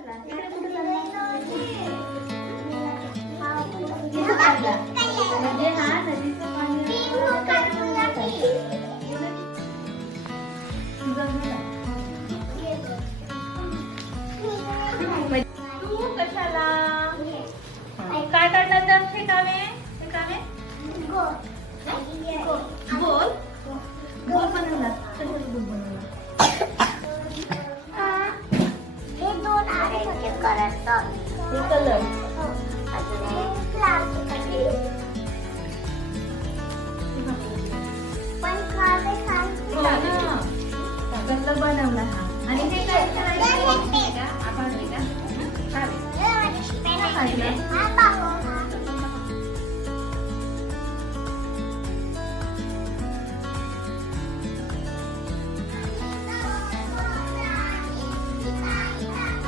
इकडे कुठे चालला? इथं चालला. म्हणजे हा नदीचं पाणी तू कशाला काय काढलं तर फेकावे गोल गोल बनवला. कशाला गोल बनवला? हे दोन ऑरेंज कलर हे कलर अजून एक लाल पण खावे हो ना. कलर बनवला हा. आणि हे काय करायचं?